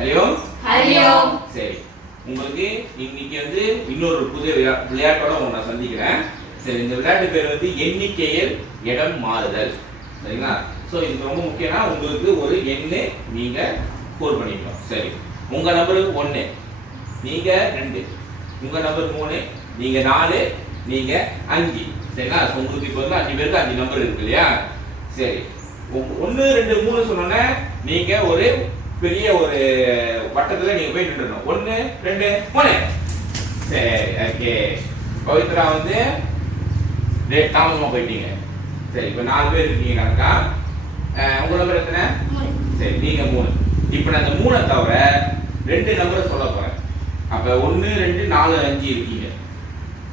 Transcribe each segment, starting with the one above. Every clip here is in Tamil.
ஹரியோம்? ஹரியோம். சரி. உங்களுக்கு இன்னைக்கு வந்து இன்னொரு விளையா- விளையாட்டோட உங்களை நான் சந்திக்கிறேன். சரி இந்த விளையாட்டு பேர் வந்து எண்ணிக்கையில் இடம் மாறுதல். சரிங்களா? ஸோ இது ரொம்ப முக்கியம்னா உங்களுக்கு ஒரு எண்ணு நீங்க ஸ்கோர் பண்ணிக்கணும். சரி. உங்க நம்பருக்கு ஒன்று நீங்க ரெண்டு. உங்க நம்பர் மூணு நீங்க நாலு நீங்க அஞ்சு. சரிங்களா? So, உங்களுக்கு இப்போ வந்து அஞ்சு பேருக்கு அஞ்சு நம்பர் இருக்கு இல்லையா? சரி. ஒன்று ரெண்டு மூணு சொன்னோன்னே நீங்க ஒரு பெரிய ஒரு வட்டத்துல நீங்க போய் நின்றுடணும் ஒன்று ரெண்டு மூணு. சரி ஓகே பவித்ரா வந்து லேட் தாமதமா போயிட்டீங்க. சரி இப்போ நாலு பேர் இருக்கீங்க கணக்கா அஹ், உங்க நம்பர் எத்தனை? சரி நீங்க மூணு. இப்போ நான் இந்த மூணை தவிர ரெண்டு நம்பரை சொல்ல போறேன். அப்ப ஒன்று ரெண்டு நாலு அஞ்சு இருக்கீங்க.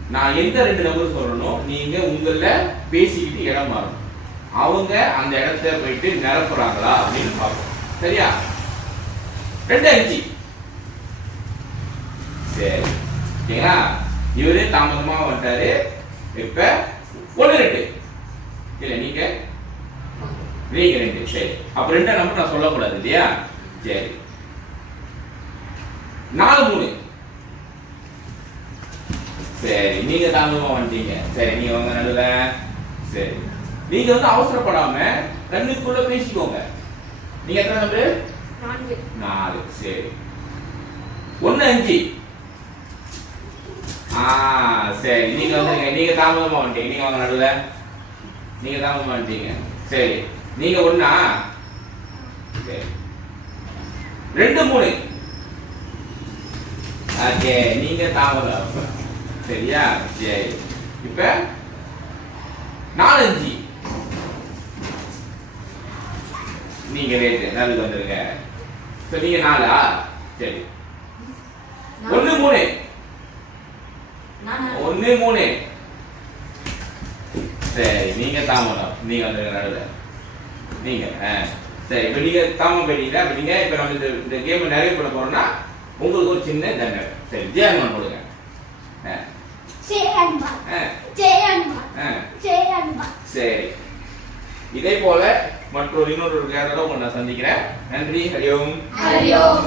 நான் எந்த ரெண்டு நம்பர் சொல்லணும் நீங்க உங்கள பேசிக்கிட்டு இடம் மாறணும். அவங்க அந்த இடத்த போயிட்டு நிரப்புறாங்களா அப்படின்னு பார்ப்போம். சரியா? ரெண்டு அஞ்சு சரி. ஓகேங்களா? இவரே தாமதமா வந்துட்டாரு. இப்ப ஒண்ணு ரெண்டு. இல்ல நீங்க. நீங்க ரெண்டு. சரி. அப்ப ரெண்டா நம்பர் நான் சொல்லக்கூடாது இல்லையா? சரி. நாலு மூணு. சரி. நீங்க தாமதமா வந்துட்டீங்க. சரி நீங்க வாங்க நடுவுல. சரி. நீங்க வந்து அவசரப்படாம ரெண்டுக்குள்ள பேசிக்கோங்க. நீங்க எத்தனை நம்பரு? நாலு சரி. ஒன்று அஞ்சு. ஆ சரி. நீங்க வந்துருங்க. நீங்க தாமதமா வந்துட்டீங்க. நீங்க வாங்க நடுவில். நீங்க தாமதமா வந்துட்டீங்க. சரி. நீங்க ஒன்றா சரி. ரெண்டு மூணு. ஓகே. நீங்க தாமதம். சரியா? சரி. இப்ப நாலஞ்சு நீங்க ரேட்டு நல்லது வந்துருங்க. சரி நீங்க நாலா சரி. ஒண்ணு மூணு. ஒண்ணு மூணு. சரி நீங்க தாமதம். நீங்க வந்துருங்க நடுவுல. நீங்க ஆ. சரி இப்ப நீங்க தாமதம் போயிட்டீங்க அப்ப நீங்க இப்ப நம்ம இந்த இந்த கேம் நிறைய பண்ண போறோம்னா உங்களுக்கு ஒரு சின்ன தண்டனை. சரி கொடுங்க ஆ. சரி. இதே போல மற்றொரு இன்னொரு விளையாட்டோட உங்களை நான் சந்திக்கிறேன். நன்றி. ஹரியோம் ஹரியோம்